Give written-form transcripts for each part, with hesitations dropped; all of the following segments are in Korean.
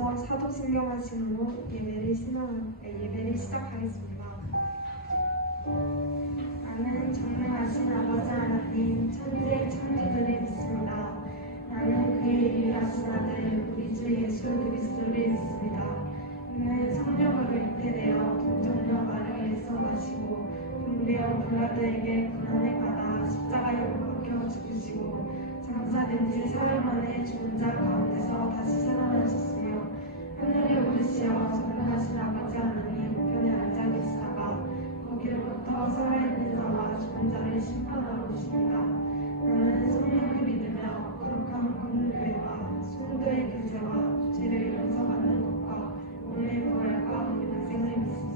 먼저 사도신경하심으로 예배를 시작하겠습니다. 나는 전능하신 아버지 하나님 천지의 창조주를 믿습니다. 나는 그의 유일하신 아들 우리 주 예수 그리스도를 믿습니다. 그는 성령으로 잉태되어 동정녀 마리아에서 나시고 분배어 빌라도에게 고난을 받아 십자가에 못 박혀 죽으시고 장사된 지 사흘 만에 죽은 자 가운데서 다시 살아나셨으며 하늘에 오르시어 전능하신 아버지 하나님 우편에 앉아 계시다가 거기로부터 살아있는 자와 죽은 자를 심판하러 오십니다. 나는 성령을 믿으며 거룩한 공교회와 성도의 교제와 죄를 용서받는 것과 오늘의 부활과 영생을 믿습니다.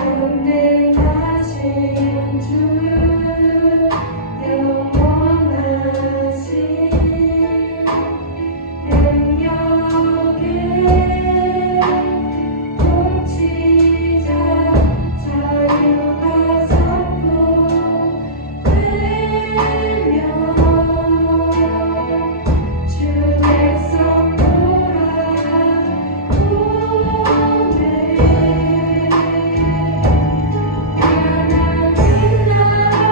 전능하신 주 영원하신 능력의 통치자 자유가 선포되며 주 백성 돌아오네 하나님 나라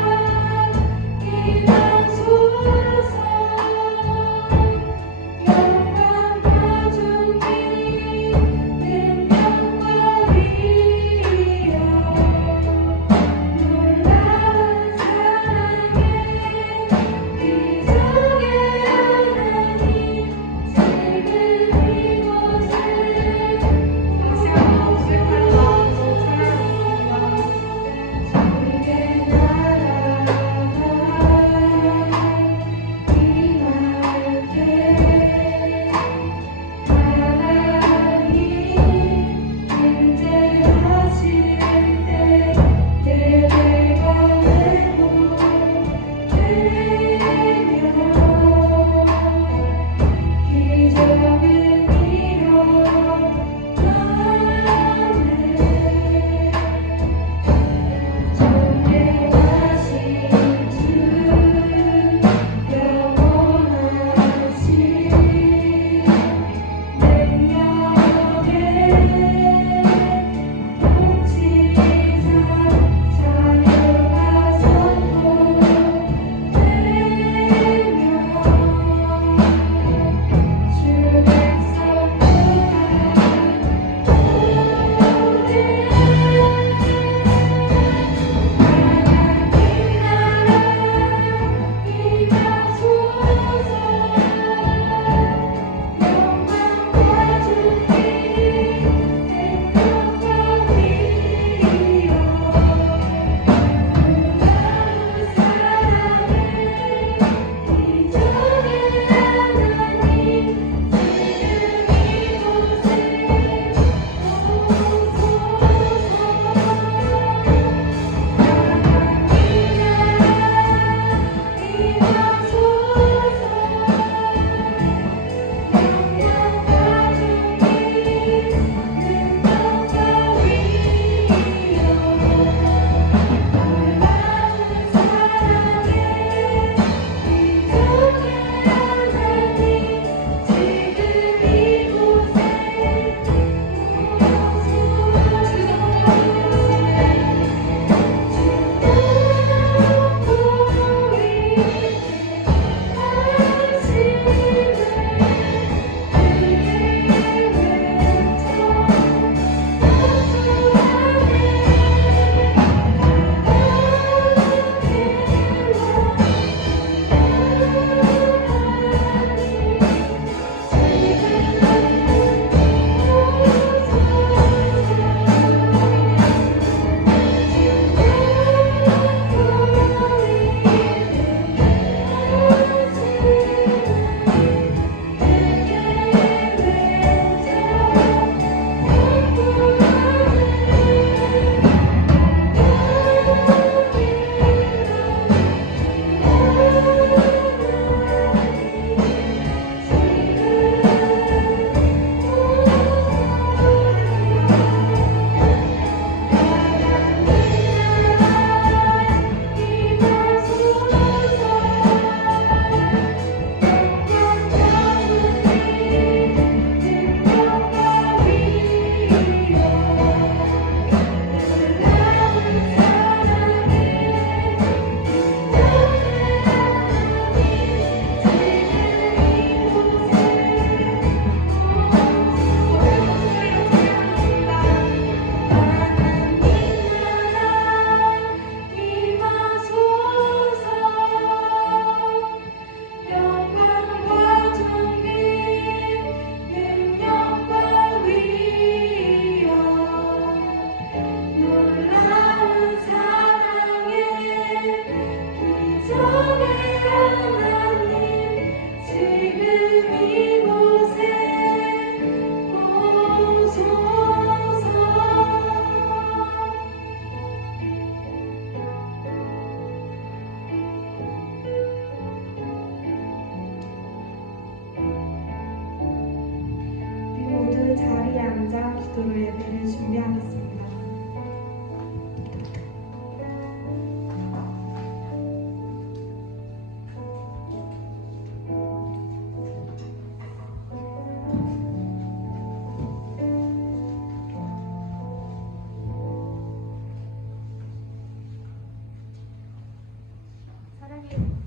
목소리로 예배를 준비하겠습니다.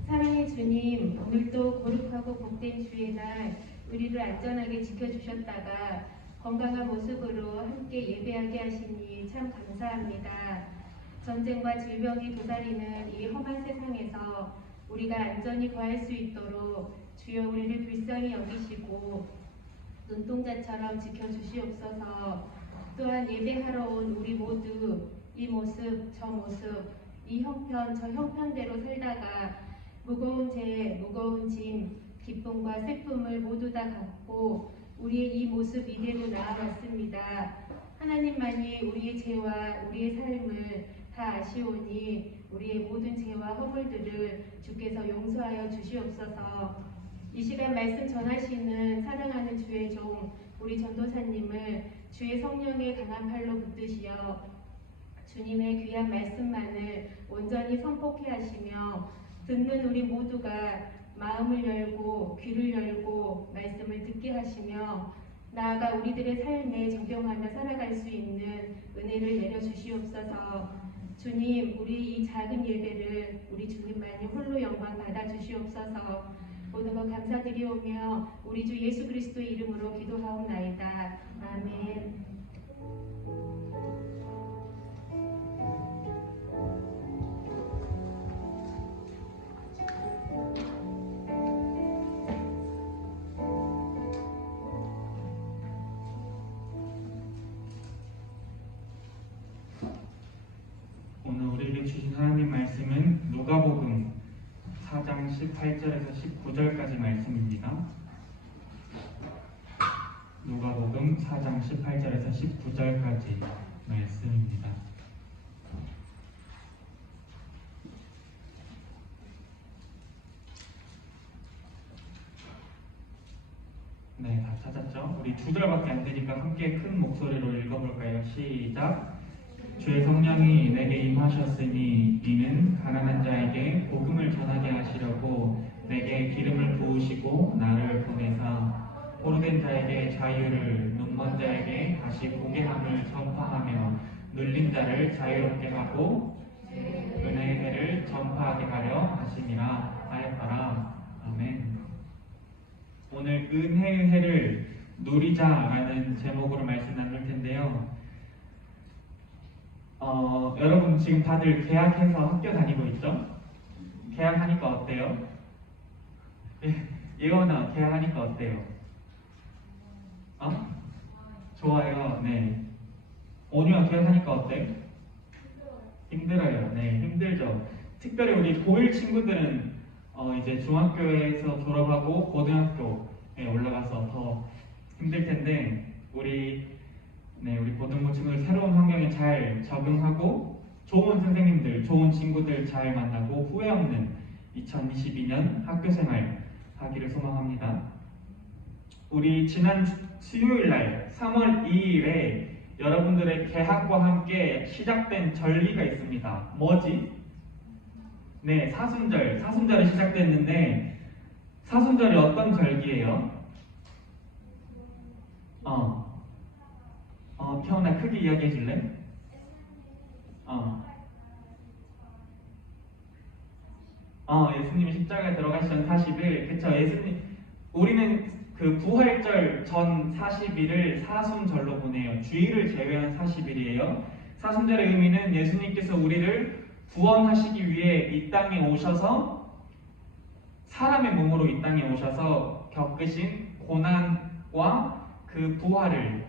사랑의 주님, 오늘도 거룩하고 복된 주의 날 우리를 안전하게 지켜주셨다가 건강한 모습으로 함께 예배하게 하시니 참 감사합니다. 전쟁과 질병이 도사리는 이 험한 세상에서 우리가 안전히 거할 수 있도록 주여 우리를 불쌍히 여기시고 눈동자처럼 지켜주시옵소서. 또한 예배하러 온 우리 모두 이 모습 저 모습 이 형편 저 형편대로 살다가 무거운 죄 무거운 짐 기쁨과 슬픔을 모두 다 갖고 우리의 이 모습 이대로 나아갔습니다. 하나님만이 우리의 죄와 우리의 삶을 다 아시오니 우리의 모든 죄와 허물들을 주께서 용서하여 주시옵소서. 이 시간 말씀 전하시는 사랑하는 주의 종 우리 전도사님을 주의 성령의 강한 팔로 붙드시어 주님의 귀한 말씀만을 온전히 선포케 하시며 듣는 우리 모두가 마음을 열고 귀를 열고 말씀을 듣게 하시며 나아가 우리들의 삶에 적용하며 살아갈 수 있는 은혜를 내려주시옵소서. 주님, 우리 이 작은 예배를 우리 주님만이 홀로 영광 받아주시옵소서. 모든 것 감사드리오며 우리 주 예수 그리스도의 이름으로 기도하옵나이다. 아멘. 오늘 우리에게 주신 하나님 말씀은 누가복음 4장 18절에서 19절까지 말씀입니다. 누가복음 4장 18절에서 19절까지 말씀입니다. 네, 다 찾았죠? 우리 두 절밖에 안 되니까 함께 큰 목소리로 읽어볼까요? 시작! 주의 성령이 내게 임하셨으니 이는 가난한 자에게 복음을 전하게 하시려고 내게 기름을 부으시고 나를 보내사 포로된 자에게 자유를 눈먼 자에게 다시 보게 함을 전파하며 눌린 자를 자유롭게 하고 은혜의 해를 전파하게 하려 하심이라 하였더라. 아멘. 오늘 은혜의 해를 누리자라는 제목으로 말씀 나눌 텐데요. 여러분 지금 다들 개학해서 학교 다니고 있죠? 개학하니까 어때요? 예원아, 개학하니까 어때요? 좋아요. 네. 온유가 개학하니까 어때? 힘들어요. 네, 힘들죠. 특별히 우리 고1 친구들은 이제 중학교에서 졸업하고 고등학교에 올라가서 더 힘들 텐데 우리 고등부 친구들 새로운 환경에 잘 적응하고 좋은 선생님들, 좋은 친구들 잘 만나고 후회 없는 2022년 학교생활 하기를 소망합니다. 우리 지난 수요일날 3월 2일에 여러분들의 개학과 함께 시작된 절기가 있습니다. 뭐지? 네, 사순절. 사순절이 시작됐는데 사순절이 어떤 절기예요? 태원아 크게 이야기해 줄래? 예수님이 십자가에 들어가시던 40일, 그쵸? 우리는 그 부활절 전 40일을 사순절로 보내요. 주일을 제외한 40일이에요. 사순절의 의미는 예수님께서 우리를 구원하시기 위해 이 땅에 오셔서 사람의 몸으로 이 땅에 오셔서 겪으신 고난과 그 부활을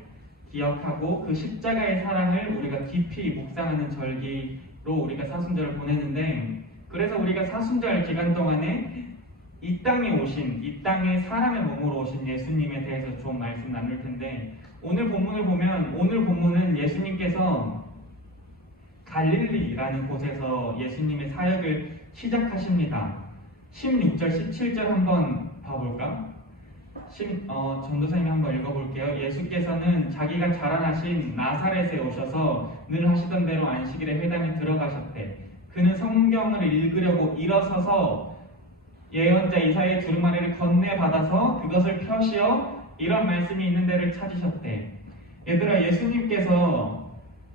기억하고 그 십자가의 사랑을 우리가 깊이 묵상하는 절기로 우리가 사순절을 보내는데, 그래서 우리가 사순절 기간 동안에 이 땅에 오신, 이 땅에 사람의 몸으로 오신 예수님에 대해서 좀 말씀 나눌 텐데, 오늘 본문을 보면 오늘 본문은 예수님께서 갈릴리라는 곳에서 예수님의 사역을 시작하십니다. 16절, 17절 한번 봐볼까? 전도사님이 한번 읽어볼게요. 예수께서는 자기가 자라나신 나사렛에 오셔서 늘 하시던 대로 안식일에 회당에 들어가셨대. 그는 성경을 읽으려고 일어서서 예언자 이사야의 두루마리를 건네받아서 그것을 펴시어 이런 말씀이 있는 데를 찾으셨대. 얘들아,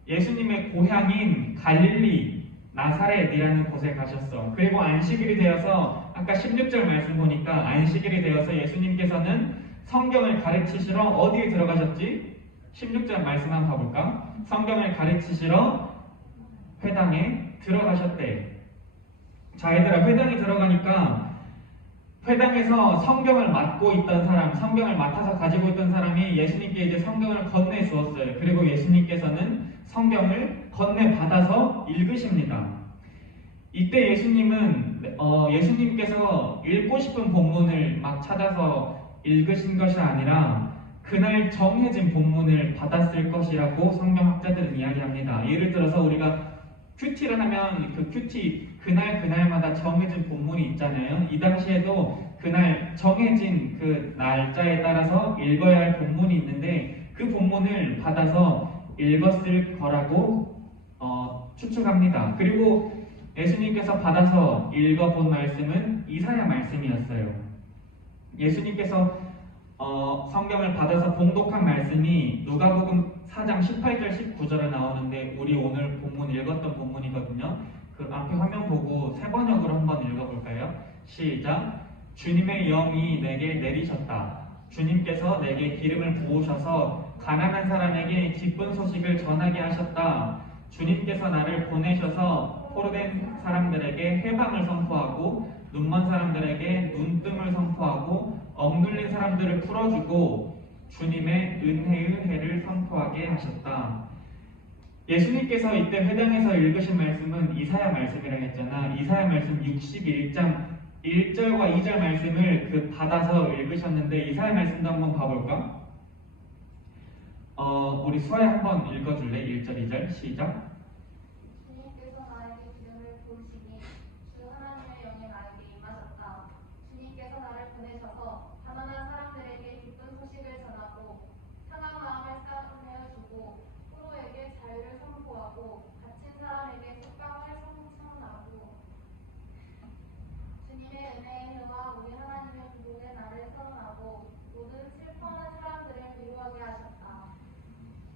예수님의 고향인 갈릴리 나사렛이라는 곳에 가셨어. 그리고 안식일이 되어서 아까 16절 말씀 보니까 안식일이 되어서 예수님께서는 성경을 가르치시러 어디에 들어가셨지? 16절 말씀 한번 봐볼까? 성경을 가르치시러 회당에 들어가셨대. 자, 얘들아, 회당에 들어가니까 회당에서 성경을 맡고 있던 사람, 성경을 맡아서 가지고 있던 사람이 예수님께 이제 성경을 건네 주었어요. 그리고 예수님께서는 성경을 건네 받아서 읽으십니다. 이때 예수님께서 읽고 싶은 본문을 막 찾아서 읽으신 것이 아니라 그날 정해진 본문을 받았을 것이라고 성경학자들은 이야기합니다. 예를 들어서 우리가 큐티를 하면 그 큐티 그날마다 정해진 본문이 있잖아요. 이 당시에도 그날 정해진 그 날짜에 따라서 읽어야 할 본문이 있는데 그 본문을 받아서 읽었을 거라고 추측합니다. 그리고 예수님께서 받아서 읽어본 말씀은 이사야 말씀이었어요. 예수님께서 성경을 받아서 봉독한 말씀이 누가복음 4장 18절 19절에 나오는데 우리 오늘 본문 읽었던 본문이거든요. 그 앞에 화면 보고 세 번역으로 한번 읽어볼까요? 시작! 주님의 영이 내게 내리셨다. 주님께서 내게 기름을 부으셔서 가난한 사람에게 기쁜 소식을 전하게 하셨다. 주님께서 나를 보내셔서 포로된 사람들에게 해방을 선포하고 눈먼 사람들에게 눈뜸을 선포하고 억눌린 사람들을 풀어주고 주님의 은혜의 해를 선포하게 하셨다. 예수님께서 이때 회당에서 읽으신 말씀은 이사야 말씀이라 했잖아. 이사야 말씀 61장 1절과 2절 말씀을 받아서 읽으셨는데 이사야 말씀도 한번 봐볼까? 우리 수아야 한번 읽어줄래? 1절 2절 시작. 주님께서 나에게 기름을 부으시니 주 하나님의 영이 나에게 임하셨다. 주님께서 나를 보내셔서 가난한 사람들에게 기쁜 소식을 전하고 상한 마음을 싸매어주고 포로에게 자유를 선포하고 갇힌 사람에게 속강을 선언하고 주님의 은혜의 해와 우리 하나님의 구속의 날을 선언하고 모든 슬퍼하는 사람들을 위로하게 하셨다.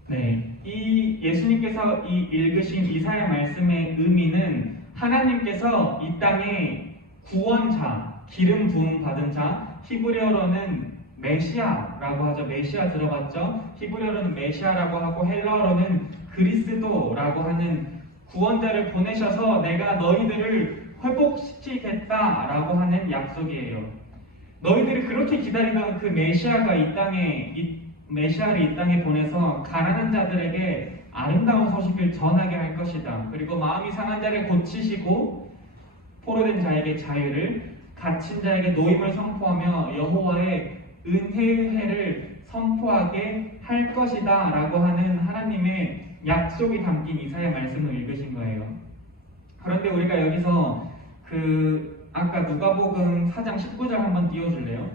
네, 이 예수님께서 이 읽으신 이사야 말씀의 의미는 하나님께서 이 땅에 구원자, 기름 부음 받은 자, 히브리어로는 메시아라고 하죠. 메시아 들어봤죠? 히브리어로는 메시아라고 하고 헬라어로는 그리스도라고 하는 구원자를 보내셔서 내가 너희들을 회복시키겠다라고 하는 약속이에요. 너희들이 그렇게 기다리던 그 메시아를 이 땅에 보내서 가난한 자들에게 아름다운 소식을 전하게 할 것이다. 그리고 마음이 상한 자를 고치시고 포로된 자에게 자유를, 갇힌 자에게 노임을 선포하며 여호와의 은혜의 해를 선포하게 할 것이다 라고 하는 하나님의 약속이 담긴 이사야 말씀을 읽으신 거예요. 그런데 우리가 여기서 아까 누가복음 4장 19절 한번 띄워줄래요?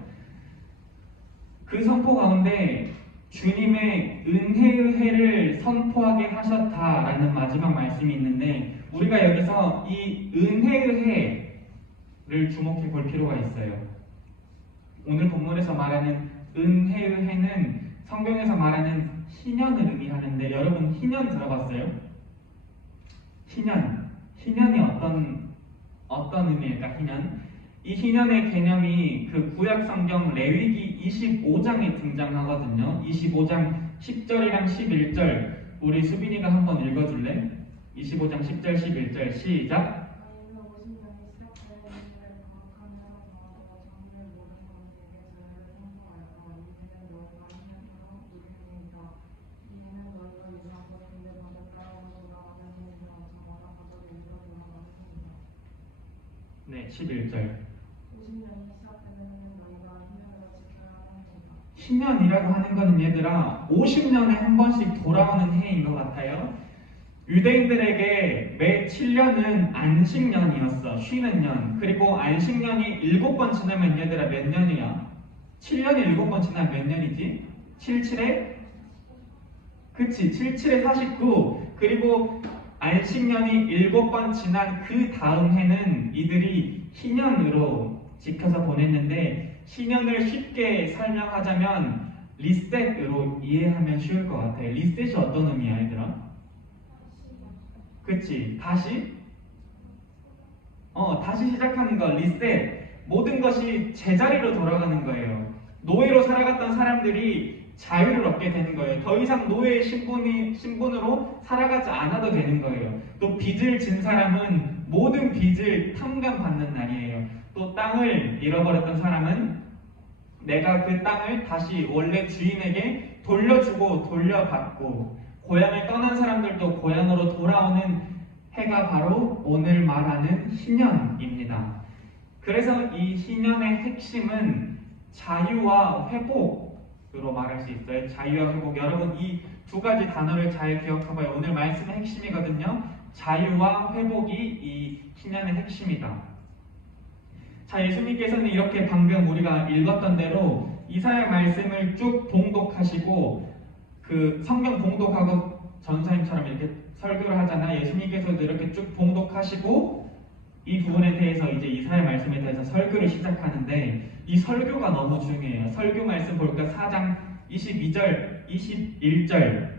그 선포 가운데 주님의 은혜의 해를 선포하게 하셨다라는 마지막 말씀이 있는데 우리가 여기서 이 은혜의 해를 주목해 볼 필요가 있어요. 오늘 본문에서 말하는 은혜의 해는 성경에서 말하는 희년을 의미하는데 여러분 희년 들어봤어요? 희년이 어떤 의미일까? 희년? 이 희년의 개념이 그 구약 성경 레위기 25장에 등장하거든요. 25장 10절이랑 11절 우리 수빈이가 한번 읽어줄래? 25장 10절 11절 시작. 네, 11절. 희년이라고 하는 것은 얘들아 50년에 한 번씩 돌아오는 해인 것 같아요. 유대인들에게 매 7년은 안식년이었어. 쉬는 년. 그리고 안식년이 7번 지나면 얘들아 몇 년이야? 7년이 7번 지나면 몇 년이지? 77에 49. 그리고 안식년이 7번 지난 그 다음 해는 이들이 희년으로 지켜서 보냈는데, 희년을 쉽게 설명하자면 리셋으로 이해하면 쉬울 것 같아요. 리셋이 어떤 의미야, 얘들아? 그치? 다시 시작하는 거, 리셋. 모든 것이 제자리로 돌아가는 거예요. 노예로 살아갔던 사람들이 자유를 얻게 되는 거예요. 더 이상 노예의 신분으로 살아가지 않아도 되는 거예요. 또 빚을 진 사람은 모든 빚을 탕감받는 날이에요. 또 땅을 잃어버렸던 사람은 내가 그 땅을 다시 원래 주인에게 돌려주고 돌려받고, 고향을 떠난 사람들도 고향으로 돌아오는 해가 바로 오늘 말하는 희년입니다. 그래서 이 희년의 핵심은 자유와 회복으로 말할 수 있어요. 자유와 회복. 여러분 이 두 가지 단어를 잘 기억해봐요. 오늘 말씀의 핵심이거든요. 자유와 회복이 이 희년의 핵심이다. 자, 예수님께서는 이렇게 방금 우리가 읽었던 대로 이사야 말씀을 쭉 봉독하시고, 그 성경 봉독하고 전사님처럼 이렇게 설교를 하잖아요. 예수님께서도 이렇게 쭉 봉독하시고 이 부분에 대해서 이제 이사야 말씀에 대해서 설교를 시작하는데, 이 설교가 너무 중요해요. 설교 말씀 볼까? 4장 22절, 21절,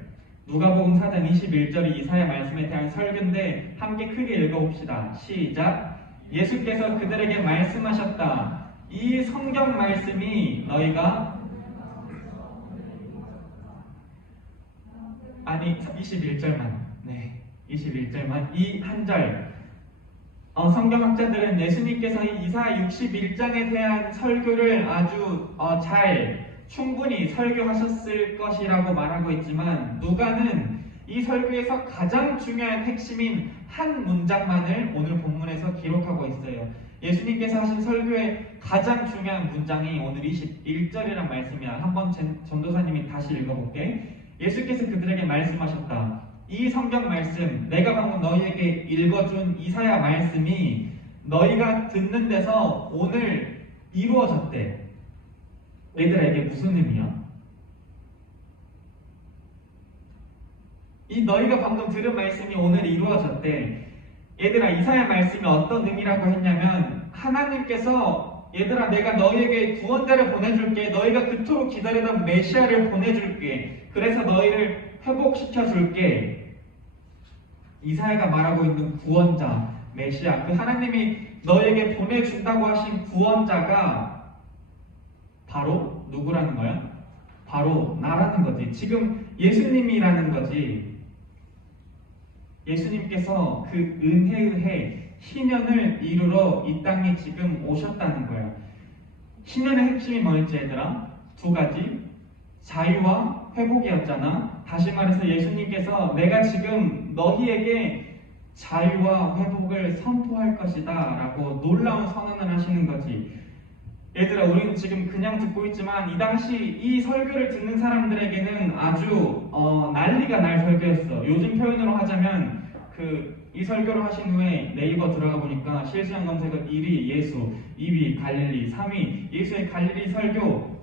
누가복음 4장 21절이 이사야 말씀에 대한 설교인데 함께 크게 읽어봅시다. 시작. 예수께서 그들에게 말씀하셨다. 이 성경 말씀이 너희가 21절만. 네, 21절만. 이 한 절. 성경학자들은 예수님께서 이 이사야 61장에 대한 설교를 아주 충분히 설교하셨을 것이라고 말하고 있지만, 누가는 이 설교에서 가장 중요한 핵심인 한 문장만을 오늘 본문에서 기록하고 있어요. 예수님께서 하신 설교의 가장 중요한 문장이 오늘 21절이란 말씀이야. 한번 전도사님이 다시 읽어볼게. 예수께서 그들에게 말씀하셨다. 이 성경 말씀, 내가 방금 너희에게 읽어준 이사야 말씀이 너희가 듣는 데서 오늘 이루어졌대. 얘들아, 이게 무슨 의미야? 이 너희가 방금 들은 말씀이 오늘 이루어졌대. 얘들아, 이사야 말씀이 어떤 의미라고 했냐면, 하나님께서 얘들아, 내가 너희에게 구원자를 보내줄게. 너희가 그토록 기다리던 메시아를 보내줄게. 그래서 너희를 회복시켜줄게. 이사야가 말하고 있는 구원자, 메시아, 그 하나님이 너희에게 보내준다고 하신 구원자가 바로 누구라는 거야? 바로 나라는 거지. 지금 예수님이라는 거지. 예수님께서 그 은혜의 해, 희년을 이루러 이 땅에 지금 오셨다는 거예요. 희년의 핵심이 뭐였지, 얘들아? 두 가지. 자유와 회복이었잖아. 다시 말해서 예수님께서 내가 지금 너희에게 자유와 회복을 선포할 것이다 라고 놀라운 선언을 하시는 거지. 얘들아, 우리는 지금 그냥 듣고 있지만 이 당시 이 설교를 듣는 사람들에게는 아주 난리가 날 설교였어. 요즘 표현으로 하자면 이 설교를 하신 후에 네이버 들어가 보니까 실시간 검색어 1위 예수, 2위 갈릴리, 3위 예수의 갈릴리 설교,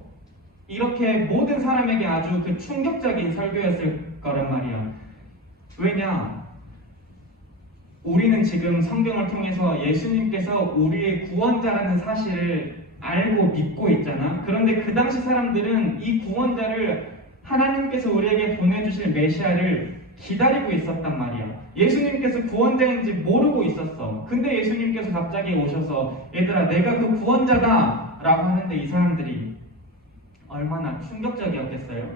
이렇게 모든 사람에게 아주 충격적인 설교였을 거란 말이야. 왜냐? 우리는 지금 성경을 통해서 예수님께서 우리의 구원자라는 사실을 알고 믿고 있잖아. 그런데 그 당시 사람들은 이 구원자를, 하나님께서 우리에게 보내주실 메시아를 기다리고 있었단 말이야. 예수님께서 구원자인지 모르고 있었어. 근데 예수님께서 갑자기 오셔서 얘들아, 내가 그 구원자다 라고 하는데 이 사람들이 얼마나 충격적이었겠어요.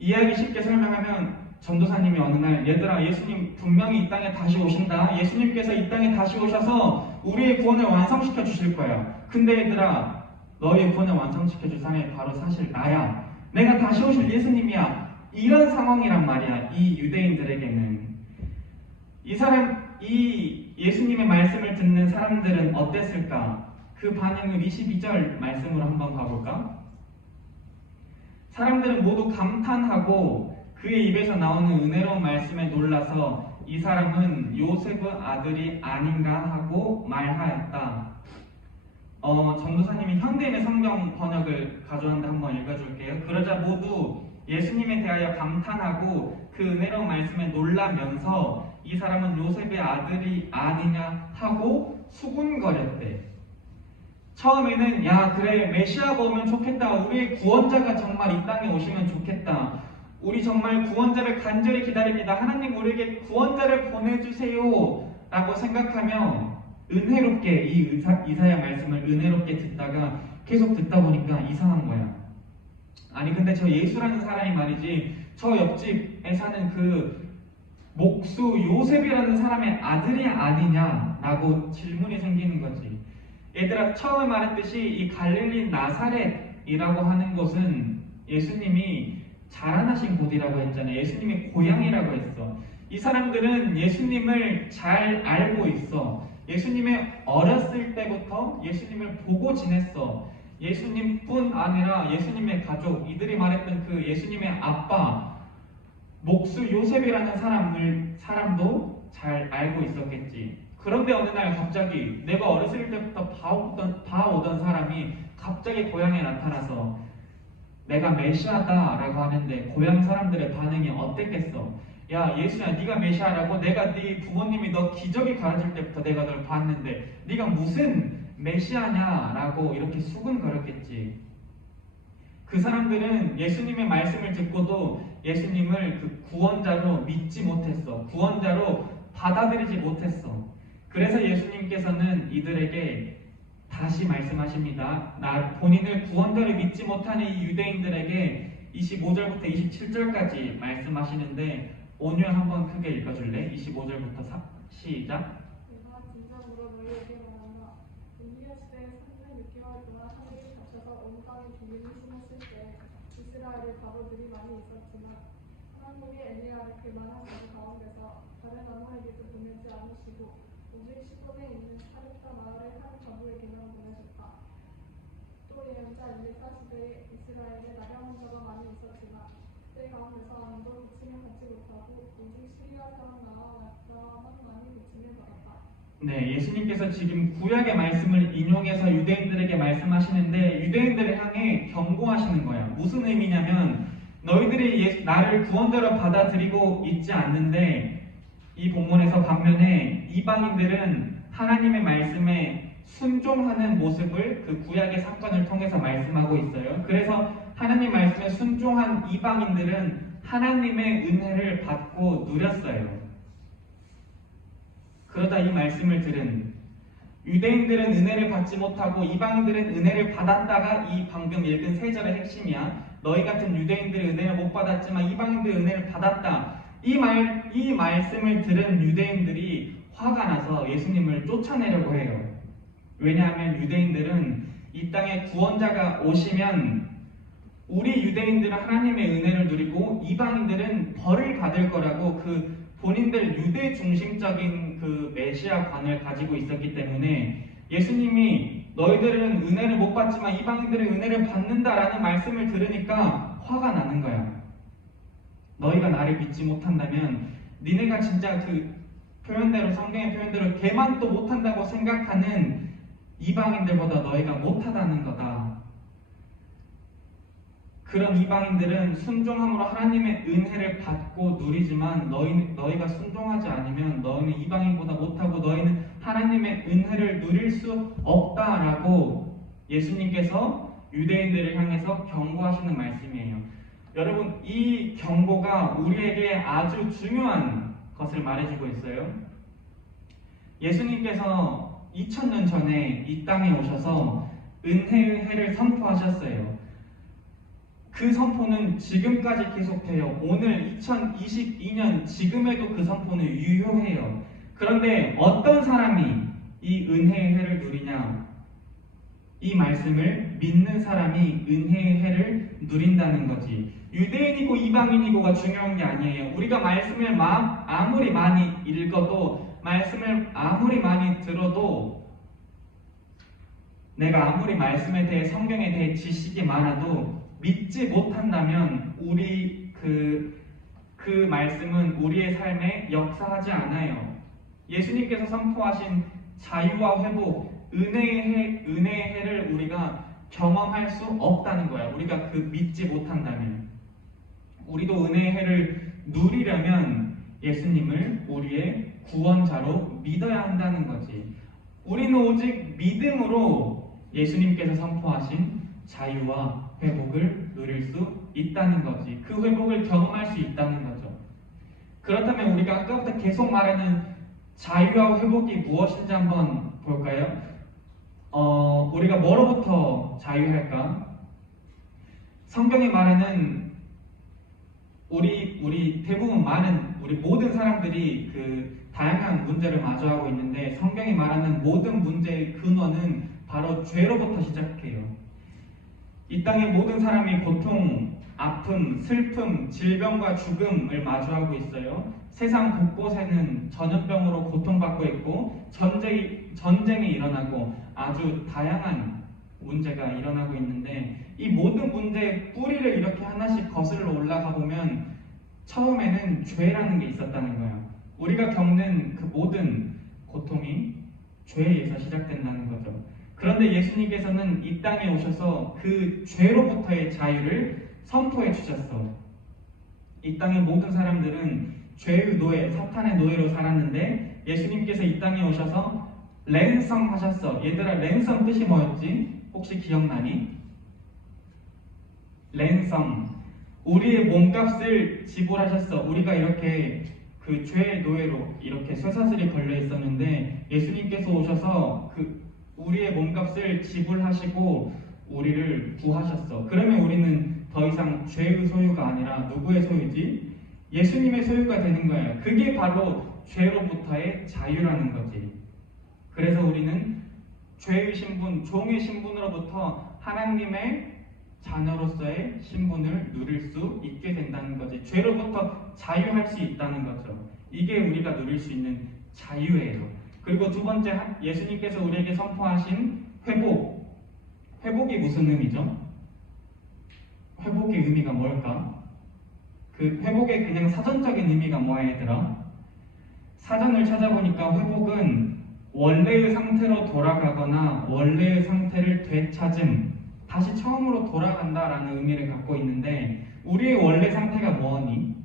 이해하기 쉽게 설명하면, 전도사님이 어느 날 얘들아, 예수님 분명히 이 땅에 다시 오신다. 예수님께서 이 땅에 다시 오셔서 우리의 구원을 완성시켜 주실 거야. 근데 얘들아, 너희의 구원을 완성시켜 줄 사람이 바로 사실 나야. 내가 다시 오실 예수님이야. 이런 상황이란 말이야. 이 유대인들에게는. 이 예수님의 말씀을 듣는 사람들은 어땠을까? 그 반응을 22절 말씀으로 한번 봐볼까? 사람들은 모두 감탄하고 그의 입에서 나오는 은혜로운 말씀에 놀라서 이 사람은 요셉의 아들이 아닌가 하고 말하였다. 전도사님이 현대인의 성경 번역을 가져왔는데 한번 읽어줄게요. 그러자 모두 예수님에 대하여 감탄하고 그 은혜로운 말씀에 놀라면서 이 사람은 요셉의 아들이 아니냐 하고 수군거렸대. 처음에는 야 그래 메시아가 오면 좋겠다. 우리의 구원자가 정말 이 땅에 오시면 좋겠다. 우리 정말 구원자를 간절히 기다립니다. 하나님 우리에게 구원자를 보내주세요 라고 생각하며 은혜롭게 이 이사야 말씀을 은혜롭게 듣다가 계속 듣다 보니까 이상한 거야. 아니 근데 저 예수라는 사람이 말이지 저 옆집에 사는 그 목수 요셉이라는 사람의 아들이 아니냐라고 질문이 생기는 거지. 얘들아 처음에 말했듯이 이 갈릴리 나사렛이라고 하는 곳은 예수님이 자라나신 곳이라고 했잖아요. 예수님의 고향이라고 했어. 이 사람들은 예수님을 잘 알고 있어. 예수님의 어렸을 때부터 예수님을 보고 지냈어. 예수님뿐 아니라 예수님의 가족, 이들이 말했던 그 예수님의 아빠, 목수 요셉이라는 사람도 잘 알고 있었겠지. 그런데 어느 날 갑자기 내가 어렸을 때부터 봐오던 사람이 갑자기 고향에 나타나서 내가 메시아다라고 하는데 고향 사람들의 반응이 어땠겠어? 야 예수야 네가 메시아라고? 내가 네 부모님이 너 기저귀 갈아줄 때부터 내가 널 봤는데 네가 무슨 메시아냐라고 이렇게 수군거렸겠지. 그 사람들은 예수님의 말씀을 듣고도 예수님을 그 구원자로 믿지 못했어. 구원자로 받아들이지 못했어. 그래서 예수님께서는 이들에게 다시 말씀하십니다. 본인을 구원자로 믿지 못하는 이 유대인들에게 25절부터 27절까지 말씀하시는데 온유 한번 크게 읽어줄래? 25절부터 시작. 내가 진정으로 너희에게 말한다. 엘리야 시대에 36개월 동안 하늘이 닫혀서 온 땅에 기름이 심었을 때 이스라엘의 바보들이 많이 있었지만 하나님이 엘리야를 그만한 자들 가운데서 다른 아무에게도 보내지 않으시고 오직 시돈에 있는 사렙다 마을의 한 과부에게만 보내셨다. 또 예언자 엘리사 시대에 이스라엘에 나병한 자가 많이 있었지만 그때 가운데서 아무도 고침을 받지 못하고 오직 시리아 사람 나아만 많이 고침을 받았다. 네, 예수님께서 지금 구약의 말씀을 인용해서 유대인들에게 말씀하시는데 유대인들을 향해 경고하시는 거야. 무슨 의미냐면 너희들이 나를 구원자로 받아들이고 있지 않는데 이 본문에서 반면에 이방인들은 하나님의 말씀에 순종하는 모습을 그 구약의 사건을 통해서 말씀하고 있어요. 그래서 하나님 말씀에 순종한 이방인들은 하나님의 은혜를 받고 누렸어요. 그러다 이 말씀을 들은 유대인들은 은혜를 받지 못하고 이방인들은 은혜를 받았다가 이 방금 읽은 세 절의 핵심이야. 너희 같은 유대인들은 은혜를 못 받았지만 이방인들은 은혜를 받았다. 이 말씀을 들은 유대인들이 화가 나서 예수님을 쫓아내려고 해요. 왜냐하면 유대인들은 이 땅에 구원자가 오시면 우리 유대인들은 하나님의 은혜를 누리고 이방인들은 벌을 받을 거라고 그 본인들 유대 중심적인 그 메시아관을 가지고 있었기 때문에 예수님이 너희들은 은혜를 못 받지만 이방인들은 은혜를 받는다라는 말씀을 들으니까 화가 나는 거야. 너희가 나를 믿지 못한다면 니네가 진짜 그 표현대로 성경의 표현대로 개만도 못한다고 생각하는 이방인들보다 너희가 못하다는 거다. 그런 이방인들은 순종함으로 하나님의 은혜를 받고 누리지만 너희가 순종하지 않으면 너희는 이방인보다 못하고 너희는 하나님의 은혜를 누릴 수 없다라고 예수님께서 유대인들을 향해서 경고하시는 말씀이에요. 여러분 이 경고가 우리에게 아주 중요한 것을 말해주고 있어요. 예수님께서 2000년 전에 이 땅에 오셔서 은혜의 해를 선포하셨어요. 그 선포는 지금까지 계속해요. 오늘 2022년 지금에도 그 선포는 유효해요. 그런데 어떤 사람이 이 은혜의 해를 누리냐? 이 말씀을 믿는 사람이 은혜의 해를 누린다는 거지. 유대인이고 이방인이고가 중요한 게 아니에요. 우리가 말씀을 아무리 많이 읽어도 말씀을 아무리 많이 들어도 내가 아무리 말씀에 대해 성경에 대해 지식이 많아도 믿지 못한다면 우리 그 말씀은 우리의 삶에 역사하지 않아요. 예수님께서 선포하신 자유와 회복, 은혜의 해를 우리가 경험할 수 없다는 거야. 우리가 그 믿지 못한다면. 우리도 은혜의 해를 누리려면 예수님을 우리의 구원자로 믿어야 한다는 거지. 우리는 오직 믿음으로 예수님께서 선포하신 자유와 회복을 누릴 수 있다는 거지. 그 회복을 경험할 수 있다는 거죠. 그렇다면 우리가 아까부터 계속 말하는 자유와 회복이 무엇인지 한번 볼까요? 우리가 뭐로부터 자유할까? 성경이 말하는 우리 대부분 우리 모든 사람들이 그 다양한 문제를 마주하고 있는데, 성경이 말하는 모든 문제의 근원은 바로 죄로부터 시작해요. 이 땅의 모든 사람이 고통, 아픔, 슬픔, 질병과 죽음을 마주하고 있어요. 세상 곳곳에는 전염병으로 고통받고 있고 전쟁이 일어나고 아주 다양한 문제가 일어나고 있는데, 이 모든 문제의 뿌리를 이렇게 하나씩 거슬러 올라가 보면 처음에는 죄라는 게 있었다는 거야. 우리가 겪는 그 모든 고통이 죄에 의해서 시작된다는 거죠. 그런데 예수님께서는 이 땅에 오셔서 그 죄로부터의 자유를 선포해 주셨어. 이 땅의 모든 사람들은 죄의 노예, 사탄의 노예로 살았는데 예수님께서 이 땅에 오셔서 랜섬 하셨어. 얘들아, 랜섬 뜻이 뭐였지? 혹시 기억나니? 랜섬. 우리의 몸값을 지불하셨어. 우리가 이렇게 그 죄의 노예로 이렇게 쇠사슬이 걸려 있었는데 예수님께서 오셔서 그 우리의 몸값을 지불하시고 우리를 구하셨어. 그러면 우리는 더 이상 죄의 소유가 아니라 누구의 소유지? 예수님의 소유가 되는 거예요. 그게 바로 죄로부터의 자유라는 거지. 그래서 우리는 죄의 신분, 종의 신분으로부터 하나님의 자녀로서의 신분을 누릴 수 있게 된다는 거지. 죄로부터 자유할 수 있다는 거죠. 이게 우리가 누릴 수 있는 자유예요. 그리고 두 번째, 예수님께서 우리에게 선포하신 회복. 회복이 무슨 의미죠? 회복의 의미가 뭘까? 그 회복의 그냥 사전적인 의미가 뭐야, 얘들아? 사전을 찾아보니까 회복은 원래의 상태로 돌아가거나 원래의 상태를 되찾음, 다시 처음으로 돌아간다라는 의미를 갖고 있는데, 우리의 원래 상태가 뭐니?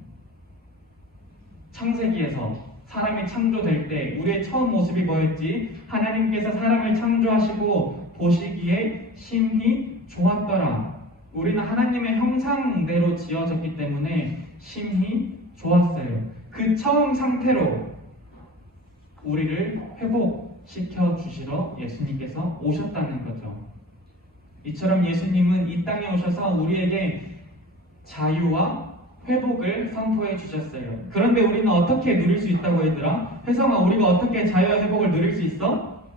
창세기에서 사람이 창조될 때 우리의 처음 모습이 뭐였지? 하나님께서 사람을 창조하시고 보시기에 심히 좋았더라. 우리는 하나님의 형상대로 지어졌기 때문에 심히 좋았어요. 그 처음 상태로 우리를 회복시켜 주시러 예수님께서 오셨다는 거죠. 이처럼 예수님은 이 땅에 오셔서 우리에게 자유와 회복을 선포해 주셨어요. 그런데 우리는 어떻게 누릴 수 있다고 얘들아? 혜성아, 우리가 어떻게 자유와 회복을 누릴 수 있어?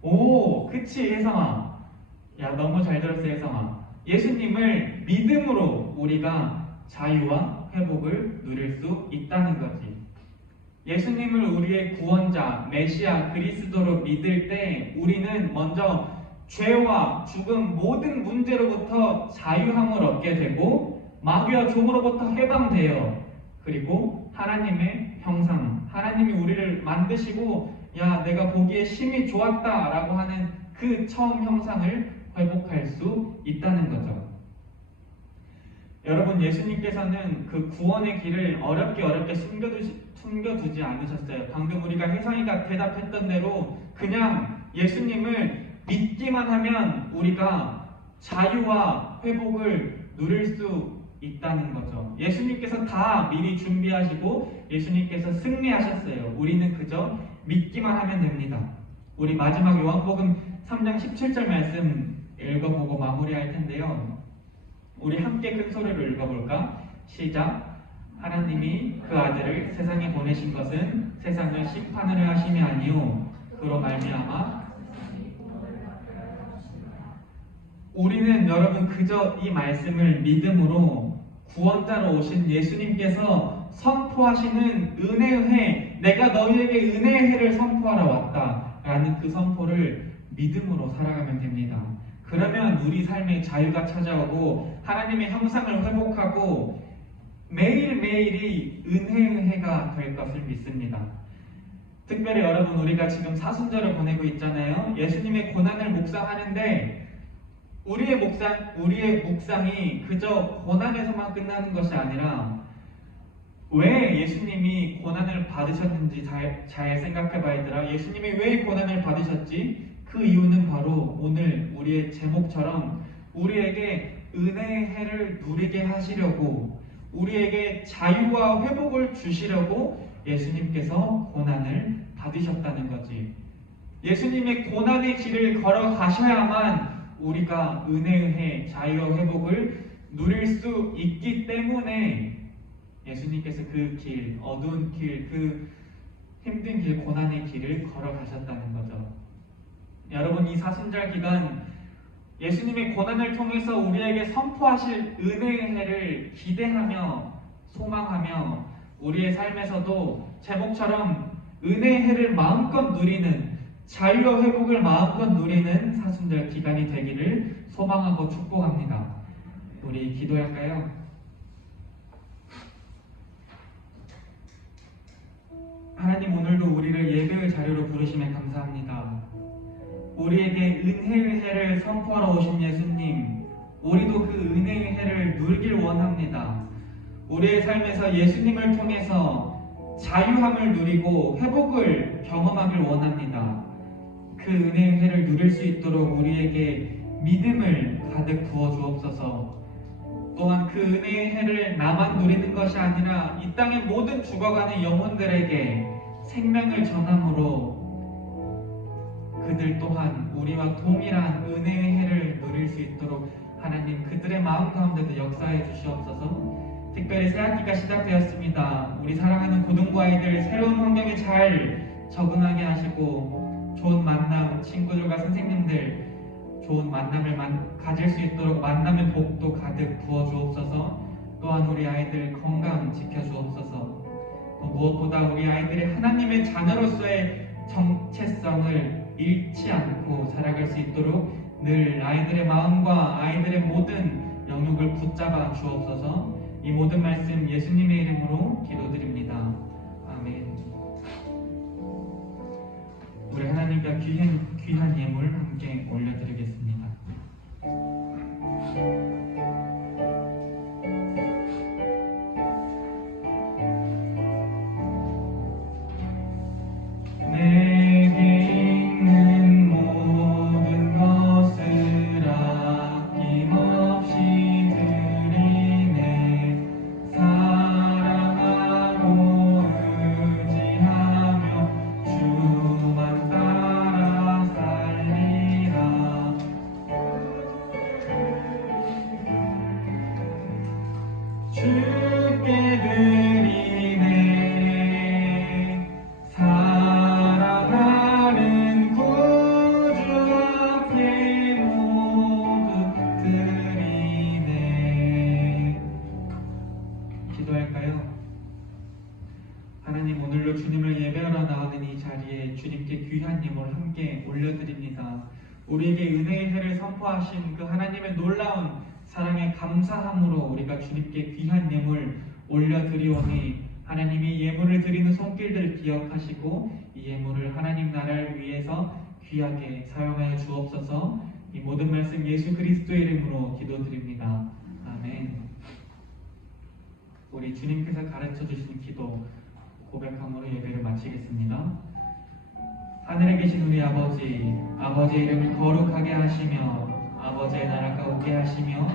오, 그치 혜성아. 야, 너무 잘 들었어 혜성아. 예수님을 믿음으로 우리가 자유와 회복을 누릴 수 있다는 거지. 예수님을 우리의 구원자, 메시아, 그리스도로 믿을 때 우리는 먼저 죄와 죽음 모든 문제로부터 자유함을 얻게 되고 마귀와 종으로부터 해방되어, 그리고 하나님의 형상, 하나님이 우리를 만드시고 야, 내가 보기에 심히 좋았다 라고 하는 그 처음 형상을 회복할 수 있다는 거죠. 여러분, 예수님께서는 그 구원의 길을 어렵게 숨겨두지 않으셨어요. 방금 우리가 혜성이가 대답했던 대로 그냥 예수님을 믿기만 하면 우리가 자유와 회복을 누릴 수 있다는 거죠. 예수님께서 다 미리 준비하시고 예수님께서 승리하셨어요. 우리는 그저 믿기만 하면 됩니다. 우리 마지막 요한복음 3장 17절 말씀 읽어보고 마무리할 텐데요. 우리 함께 큰 소리로 읽어볼까? 시작! 하나님이 그 아들을 세상에 보내신 것은 세상을 심판하려 하심이 아니요 그로 말미암아 우리는 여러분 그저 이 말씀을 믿음으로 구원자로 오신 예수님께서 선포하시는 은혜의 해, 내가 너희에게 은혜의 해를 선포하러 왔다 라는 그 선포를 믿음으로 살아가면 됩니다. 그러면 우리 삶에 자유가 찾아오고 하나님의 형상을 회복하고 매일매일이 은혜의 해가 될 것을 믿습니다. 특별히 여러분, 우리가 지금 사순절을 보내고 있잖아요. 예수님의 고난을 묵상하는데 우리의 묵상이 그저 고난에서만 끝나는 것이 아니라 왜 예수님이 고난을 받으셨는지 잘 생각해 봐야 되라. 예수님이 왜 고난을 받으셨지? 그 이유는 바로 오늘 우리의 제목처럼 우리에게 은혜의 해를 누리게 하시려고, 우리에게 자유와 회복을 주시려고 예수님께서 고난을 받으셨다는 거지. 예수님의 고난의 길을 걸어가셔야만 우리가 은혜의 해, 자유와 회복을 누릴 수 있기 때문에 예수님께서 그 길, 어두운 길, 그 힘든 길, 고난의 길을 걸어가셨다는 거죠. 여러분, 이 사순절 기간 예수님의 고난을 통해서 우리에게 선포하실 은혜의 해를 기대하며 소망하며 우리의 삶에서도 제목처럼 은혜의 해를 마음껏 누리는, 자유와 회복을 마음껏 누리는 사순절 기간이 되기를 소망하고 축복합니다. 우리 기도할까요? 하나님, 오늘도 우리를 예배의 자리로 부르심에 감사합니다. 우리에게 은혜의 해를 선포하러 오신 예수님, 우리도 그 은혜의 해를 누리길 원합니다. 우리의 삶에서 예수님을 통해서 자유함을 누리고 회복을 경험하길 원합니다. 그 은혜의 해를 누릴 수 있도록 우리에게 믿음을 가득 부어 주옵소서. 또한 그 은혜의 해를 나만 누리는 것이 아니라 이 땅의 모든 죽어가는 영혼들에게 생명을 전함으로 그들 또한 우리와 동일한 은혜의 해를 누릴 수 있도록 하나님 그들의 마음 가운데도 역사해 주시옵소서. 특별히 새학기가 시작되었습니다. 우리 사랑하는 고등부 아이들 새로운 환경에 잘 적응하게 하시고 좋은 만남, 친구들과 선생님들 좋은 만남을 가질 수 있도록 만남의 복도 가득 부어 주옵소서. 또한 우리 아이들 건강 지켜주옵소서. 무엇보다 우리 아이들이 하나님의 자녀로서의 정체성을 잃지 않고 살아갈 수 있도록 늘 아이들의 마음과 아이들의 모든 영역을 붙잡아 주옵소서. 이 모든 말씀 예수님의 이름으로 기도드립니다. 아멘. 우리 하나님과 귀한 예물 함께 올려드리겠습니다. 하나님, 오늘로 주님을 예배하러 나오는 이 자리에 주님께 귀한 예물을 함께 올려드립니다. 우리에게 은혜의 해를 선포하신 그 하나님의 놀라운 사랑에 감사함으로 우리가 주님께 귀한 예물 올려드리오니 하나님이 예물을 드리는 손길들 기억하시고 이 예물을 하나님 나라를 위해서 귀하게 사용하여 주옵소서. 이 모든 말씀 예수 그리스도의 이름으로 기도드립니다. 아멘. 우리 주님께서 가르쳐 주신 기도 고백함으로 예배를 마치겠습니다. 하늘에 계신 우리 아버지, 아버지의 이름을 거룩하게 하시며 아버지의 나라가 오게 하시며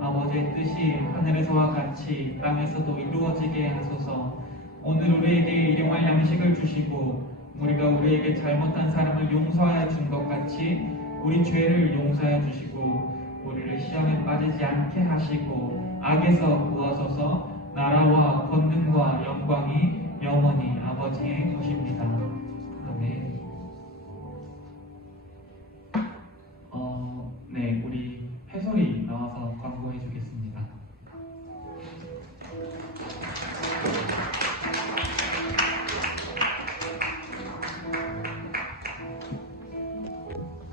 아버지의 뜻이 하늘에서와 같이 땅에서도 이루어지게 하소서. 오늘 우리에게 일용할 양식을 주시고 우리가 우리에게 잘못한 사람을 용서하여 준 것 같이 우리 죄를 용서하여 주시고 우리를 시험에 빠지지 않게 하시고 악에서 구하소서. 나라와 권능과 영광이 영원히 아버지의 것입니다.